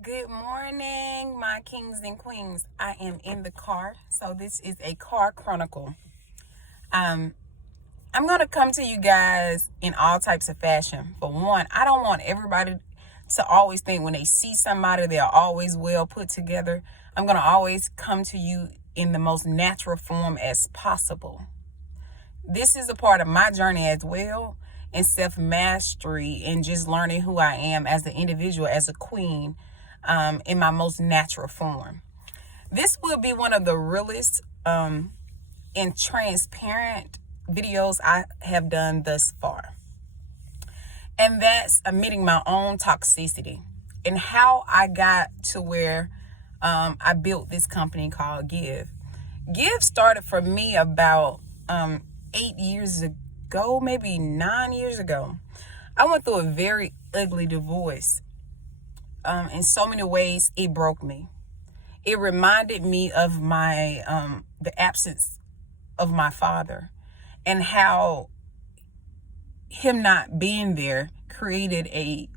Good morning, my kings and queens. I am in the car, so this is a car chronicle. I'm going to come to you guys in all types of fashion. For one, I don't want everybody to always think when they see somebody, they're always well put together. I'm going to always come to you in the most natural form as possible. This is a part of my journey as well, in self-mastery and just learning who I am as an individual, as a queen, in my most natural form. This will be one of the realest and transparent videos I have done thus far. And that's admitting my own toxicity and how I got to where I built this company called Give. Give started for me about 8 years ago, maybe 9 years ago. I went through a very ugly divorce. In so many ways, it broke me. It reminded me of the absence of my father, and how him not being there created a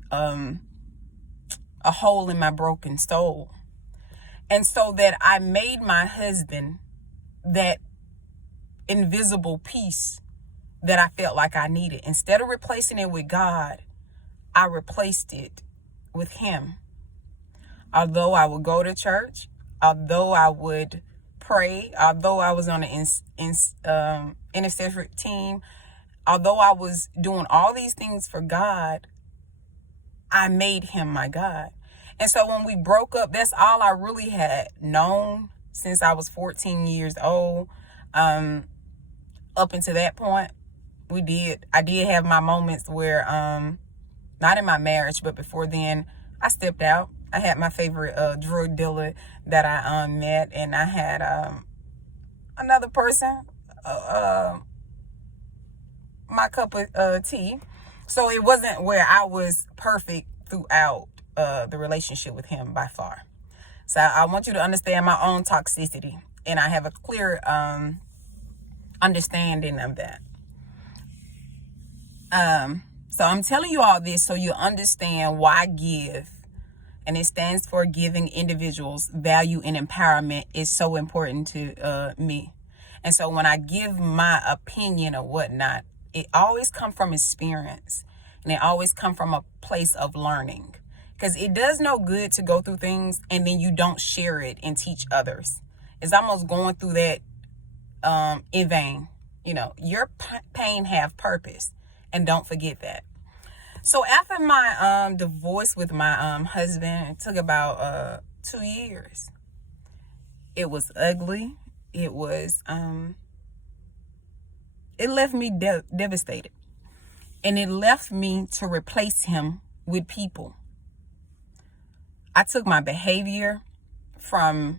hole in my broken soul. And so that I made my husband that invisible piece that I felt like I needed. Instead of replacing it with God, I replaced it with him. Although I would go to church, although I would pray, although I was on an intercessory team, although I was doing all these things for God, I made him my God. And so when we broke up, that's all I really had known since I was 14 years old. Up until that point, I did have my moments where, not in my marriage, but before then, I stepped out. I had my favorite drug dealer that I met, and I had another person, my cup of tea. So it wasn't where I was perfect throughout the relationship with him by far. So I want you to understand my own toxicity, and I have a clear understanding of that. So I'm telling you all this so you understand why Give, and it stands for giving individuals value and empowerment, is so important to me. And so when I give my opinion or whatnot, it always comes from experience, and it always comes from a place of learning, because it does no good to go through things and then you don't share it and teach others. It's almost going through that in vain. Your pain have purpose, and don't forget that. So after my divorce with my husband, it took about 2 years. It was ugly. It was it left me devastated, and it left me to replace him with people. I took my behavior from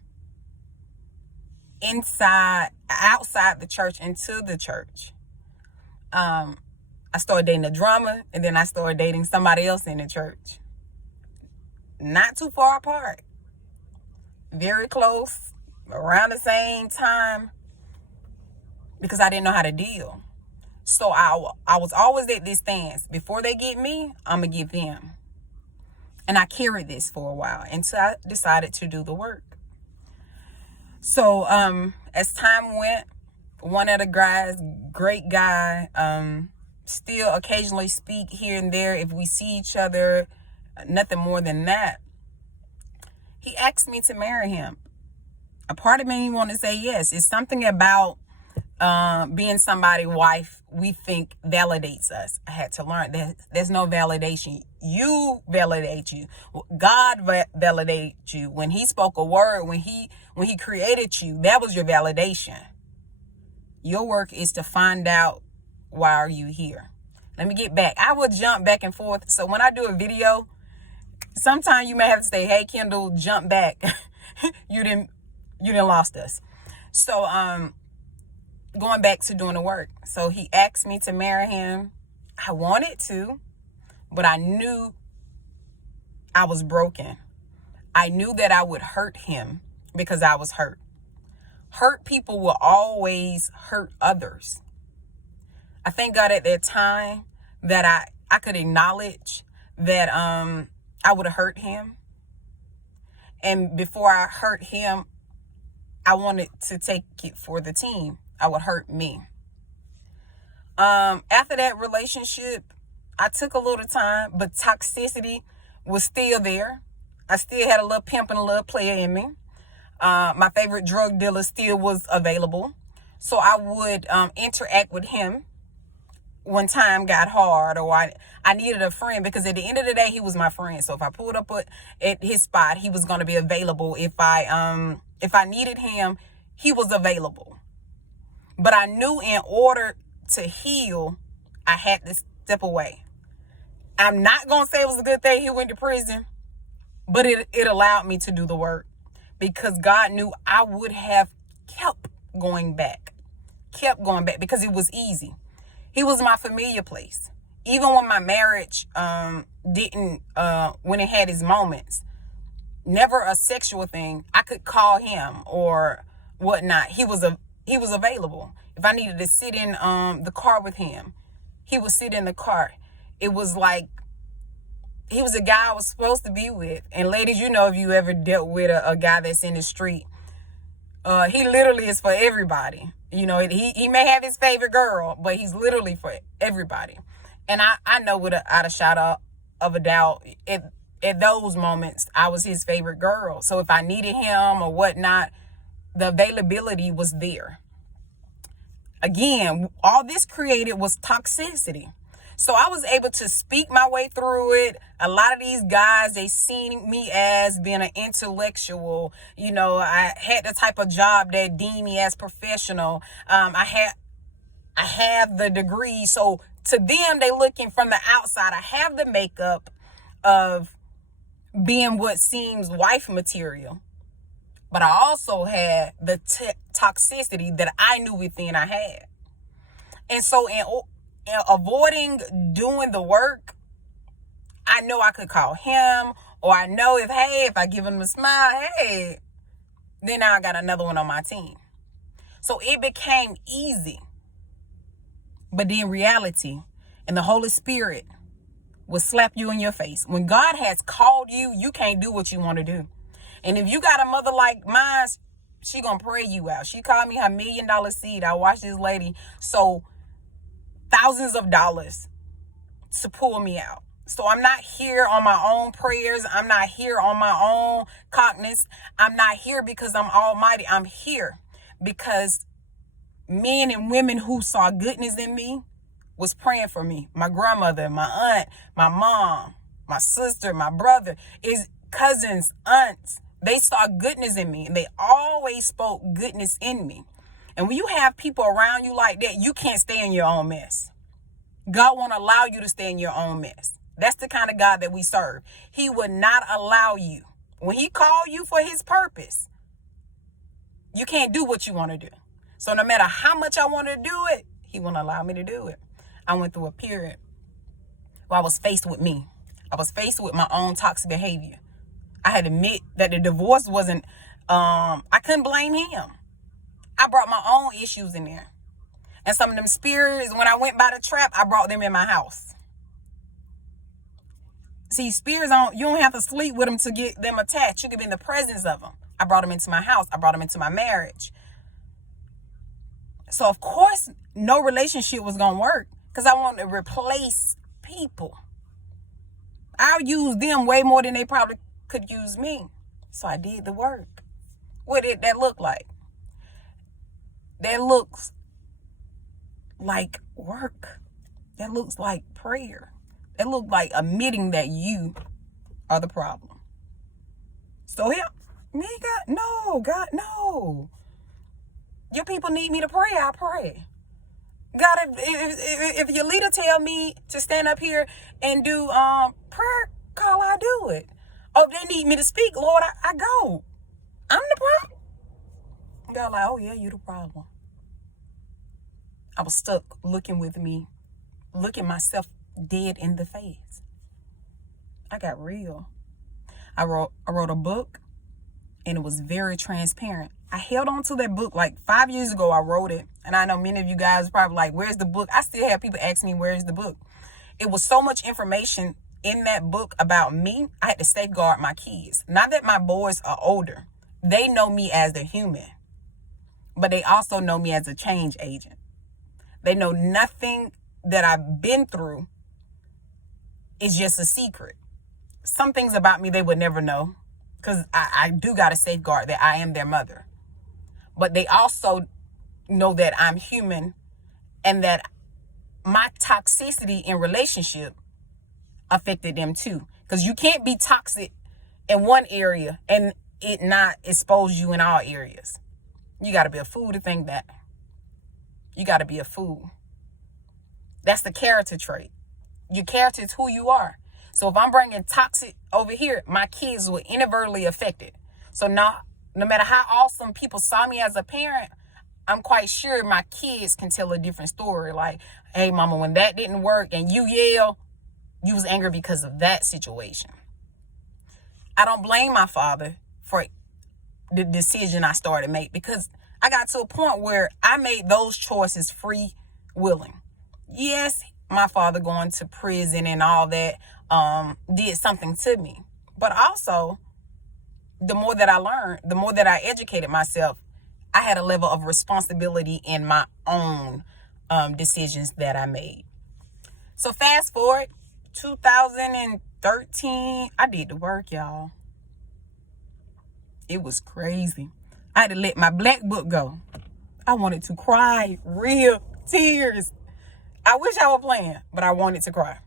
outside the church into the church. I started dating a drummer, and then I started dating somebody else in the church. Not too far apart. Very close, around the same time, because I didn't know how to deal. So I was always at this stance. Before they get me, I'm going to get them. And I carried this for a while until I decided to do the work. So as time went, one of the guys, great guy, still occasionally speak here and there if we see each other, nothing more than that. He asked me to marry him. A part of me wanted to say yes. It's something about being somebody's wife we think validates us. I had to learn that there's no validation. You validate you. God validates you. When he spoke a word, when he created you, that was your validation. Your work is to find out, why are you here? Let me get back. I will jump back and forth. So when I do a video, sometimes you may have to say, hey, Kendall, jump back. you didn't lost us. So going back to doing the work. So he asked me to marry him. I wanted to, but I knew I was broken. I knew that I would hurt him because I was hurt. Hurt people will always hurt others. I thank God at that time that I could acknowledge that I would have hurt him. And before I hurt him, I wanted to take it for the team. I would hurt me. After that relationship, I took a little time, but toxicity was still there. I still had a little pimp and a little player in me. My favorite drug dealer still was available. So I would interact with him when time got hard, or I needed a friend, because at the end of the day, he was my friend. So if I pulled up at his spot, he was going to be available. If I needed him, he was available. But I knew in order to heal, I had to step away. I'm not going to say it was a good thing he went to prison, but it allowed me to do the work, because God knew I would have kept going back because it was easy. He was my familiar place. Even when my marriage didn't, when it had its moments, never a sexual thing, I could call him or whatnot. He was available. If I needed to sit in the car with him, he would sit in the car. It was like he was a guy I was supposed to be with. And ladies, you know, if you ever dealt with a guy that's in the street, he literally is for everybody. You know, he may have his favorite girl, but he's literally for everybody. And I know without a shadow of a doubt, at those moments, I was his favorite girl. So if I needed him or whatnot, the availability was there. Again, all this created was toxicity. So I was able to speak my way through it. A lot of these guys, they seen me as being an intellectual. You know, I had the type of job that deemed me as professional. I have the degree. So to them, they looking from the outside. I have the makeup of being what seems wife material. But I also had the toxicity that I knew within I had. And so in avoiding doing the work, I know I could call him, or I know if I give him a smile, then now I got another one on my team. So it became easy. But then reality and the Holy Spirit will slap you in your face. When God has called you, you can't do what you want to do. And if you got a mother like mine, she gonna pray you out. She called me her $1 million seed. I watched this lady sow thousands of dollars to pull me out. So I'm not here on my own prayers. I'm not here on my own cognizance. I'm not here because I'm almighty. I'm here because men and women who saw goodness in me was praying for me. My grandmother, my aunt, my mom, my sister, my brother, cousins, aunts. They saw goodness in me, and they always spoke goodness in me. And when you have people around you like that, you can't stay in your own mess. God won't allow you to stay in your own mess. That's the kind of God that we serve. He would not allow you. When he called you for his purpose, you can't do what you want to do. So no matter how much I want to do it, he won't allow me to do it. I went through a period where I was faced with me. I was faced with my own toxic behavior. I had to admit that the divorce wasn't, I couldn't blame him. I brought my own issues in there. And some of them spirits, when I went by the trap, I brought them in my house. See, spirits, you don't have to sleep with them to get them attached. You can be in the presence of them. I brought them into my house. I brought them into my marriage. So, of course, no relationship was going to work because I wanted to replace people. I'll use them way more than they probably could use me. So I did the work. What did that look like? That looks like work. That looks like prayer. That looks like admitting that you are the problem. So help me, God. No, God, no. Your people need me to pray, I pray. God, if your leader tell me to stand up here and do prayer call, I do it. Oh, if they need me to speak, Lord, I go. I'm the problem. God like, oh yeah, you the problem. I was stuck looking myself dead in the face. I got real. I wrote a book, and it was very transparent. I held on to that book like 5 years ago. I wrote it, and I know many of you guys are probably like, where's the book? I still have people ask me, where's the book? It was so much information in that book about me, I had to safeguard my kids. Now that my boys are older, they know me as a human, but they also know me as a change agent. They know nothing that I've been through is just a secret. Some things about me they would never know, because I do got to safeguard that I am their mother. But they also know that I'm human, and that my toxicity in relationship affected them too. Because you can't be toxic in one area and it not expose you in all areas. You got to be a fool to think that. You got to be a fool. That's the character trait. Your character is who you are. So if I'm bringing toxic over here, my kids were inadvertently affected. So now, no matter how awesome people saw me as a parent, I'm quite sure my kids can tell a different story. Like, hey, mama, when that didn't work and you yell, you was angry because of that situation. I don't blame my father for the decision I started to make, because I got to a point where I made those choices free willing. Yes, my father going to prison and all that did something to me. But also, the more that I learned, the more that I educated myself, I had a level of responsibility in my own decisions that I made. So fast forward, 2013, I did the work, y'all. It was crazy. I had to let my black book go. I wanted to cry, real tears. I wish I were playing, but I wanted to cry.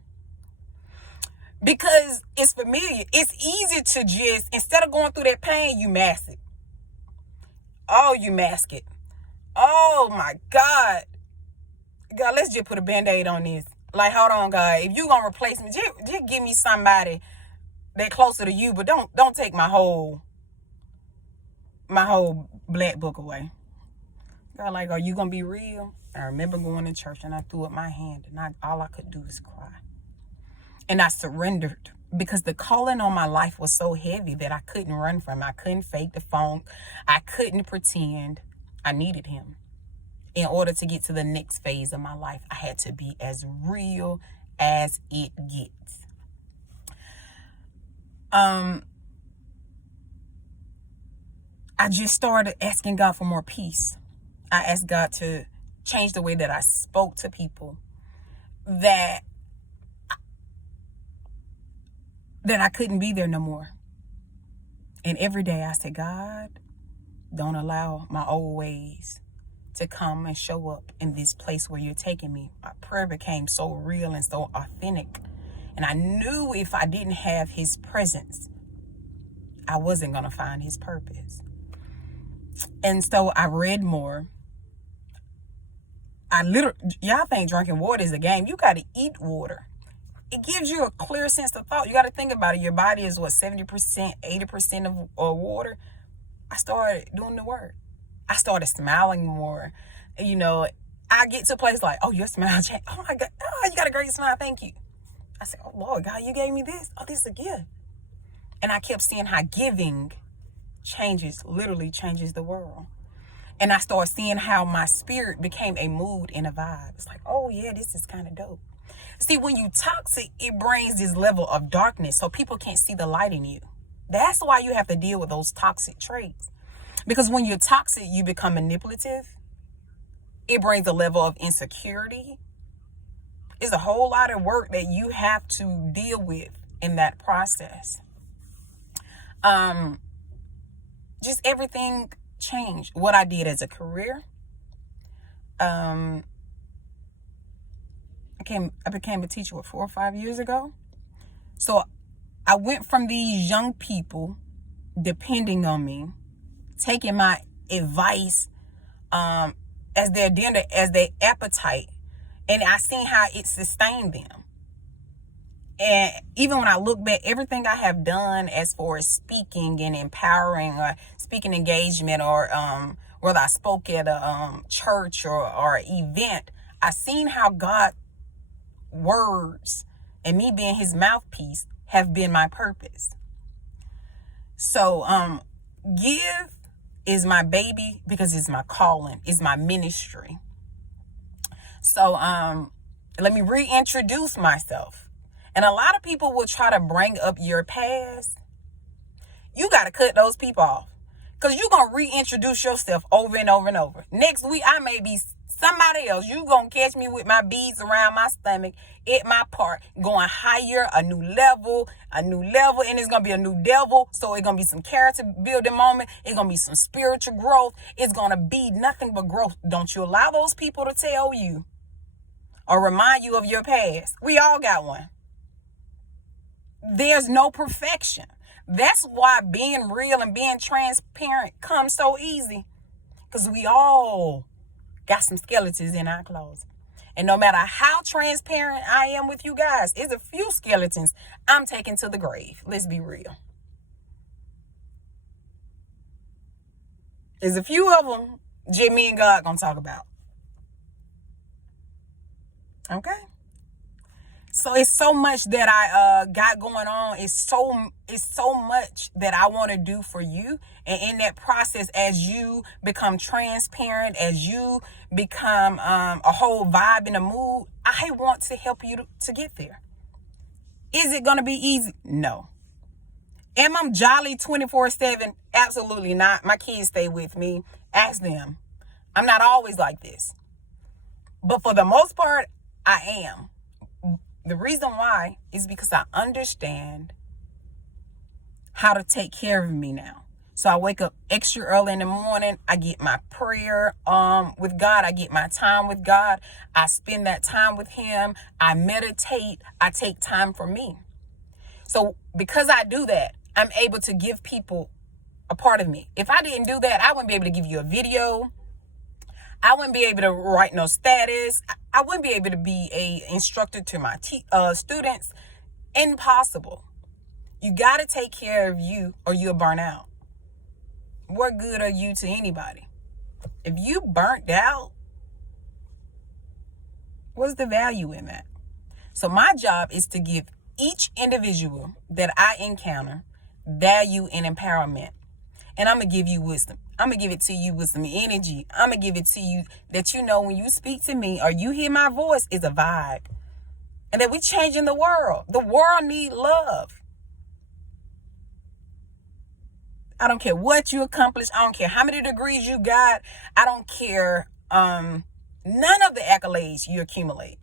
Because it's familiar. It's easy to just, instead of going through that pain, you mask it. Oh, you mask it. Oh my God. God, let's just put a band-aid on this. Like, hold on, God. If you gonna replace me, just give me somebody that closer to you, but don't take my whole black book away. God, like, are you gonna be real? I remember going to church and I threw up my hand and all I could do was cry. And I surrendered, because the calling on my life was so heavy that I couldn't run from it. I couldn't fake the funk. I couldn't pretend. I needed him. In order to get to the next phase of my life, I had to be as real as it gets. I just started asking God for more peace. I asked God to change the way that I spoke to people, that I couldn't be there no more. And every day I said, God, don't allow my old ways to come and show up in this place where you're taking me. My prayer became so real and so authentic. And I knew if I didn't have his presence, I wasn't going to find his purpose. And so I read more. Y'all think drinking water is a game. You got to eat water. It gives you a clear sense of thought. You got to think about it. Your body is 70%, 80% of water. I started doing the work. I started smiling more. You know, I get to a place like, oh, your smile changed. Oh my God. Oh, you got a great smile. Thank you. I said, oh Lord, God, you gave me this. Oh, this is a gift. And I kept seeing how giving literally changes the world. And I started seeing how my spirit became a mood and a vibe. It's like, oh yeah, this is kind of dope. See, when you toxic, it brings this level of darkness so people can't see the light in you. That's why you have to deal with those toxic traits. Because when you're toxic, you become manipulative. It brings a level of insecurity. It's a whole lot of work that you have to deal with in that process. Just everything changed. What I did as a career. I became a teacher 4 or 5 years ago. So I went from these young people depending on me, taking my advice as their dinner, as their appetite, and I seen how it sustained them. And even when I look back, everything I have done as far as speaking and empowering or speaking engagement, or whether I spoke at a church or event, I seen how God words and me being his mouthpiece have been my purpose. So give is my baby because it's my calling, it's my ministry. So let me reintroduce myself. And a lot of people will try to bring up your past. You got to cut those people off. Because you're going to reintroduce yourself over and over and over. Next week, I may be somebody else. You going to catch me with my beads around my stomach at my part, going higher, a new level, and it's going to be a new devil. So it's going to be some character building moment. It's going to be some spiritual growth. It's going to be nothing but growth. Don't you allow those people to tell you or remind you of your past. We all got one. There's no perfection. That's why being real and being transparent comes so easy. Because we all got some skeletons in our closet. And no matter how transparent I am with you guys, it's a few skeletons I'm taking to the grave. Let's be real. There's a few of them Jimmy and God gonna talk about. Okay? So it's so much that I got going on. It's so much that I want to do for you. And in that process, as you become transparent, as you become a whole vibe in a mood, I want to help you to get there. Is it going to be easy? No. Am I jolly 24/7? Absolutely not. My kids stay with me. Ask them. I'm not always like this. But for the most part, I am. The reason why is because I understand how to take care of me now. So I wake up extra early in the morning. I get my prayer with God. I get my time with God. I spend that time with him. I meditate. I take time for me. So because I do that, I'm able to give people a part of me. If I didn't do that, I wouldn't be able to give you a video. I wouldn't be able to write no status. I wouldn't be able to be a instructor to my students. Impossible. You got to take care of you or you'll burn out. What good are you to anybody? If you burnt out, what's the value in that? So my job is to give each individual that I encounter value and empowerment. And I'm going to give you wisdom. I'm going to give it to you with some energy. I'm going to give it to you that you know when you speak to me or you hear my voice is a vibe. And that we're changing the world. The world needs love. I don't care what you accomplish. I don't care how many degrees you got. I don't care none of the accolades you accumulate.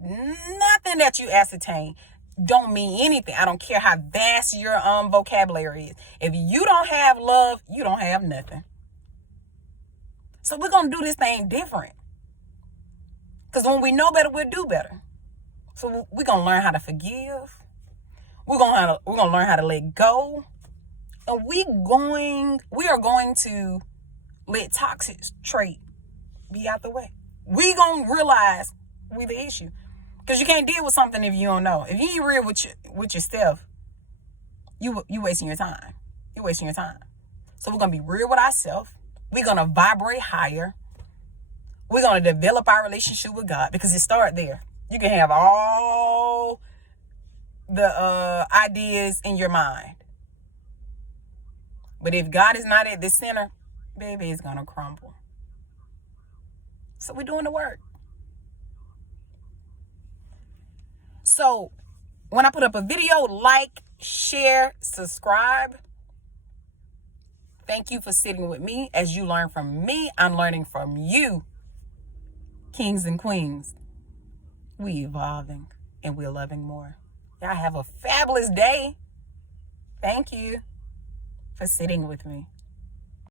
Nothing that you ascertain don't mean anything. I don't care how vast your vocabulary is. If you don't have love, you don't have nothing. So we're going to do this thing different. Because when we know better, we'll do better. So we're going to learn how to forgive. We're going to learn how to let go. And we are going to let toxic trait be out the way. We going to realize we the issue. Because you can't deal with something if you don't know. If you ain't real with yourself, you wasting your time. You're wasting your time. So we're going to be real with ourselves. We're going to vibrate higher. We're going to develop our relationship with God because it starts there. You can have all the ideas in your mind. But if God is not at the center, baby, it's going to crumble. So we're doing the work. So when I put up a video, like, share, subscribe. Thank you for sitting with me. As you learn from me, I'm learning from you. Kings and queens, we evolving and we're loving more. Y'all have a fabulous day. Thank you for sitting with me.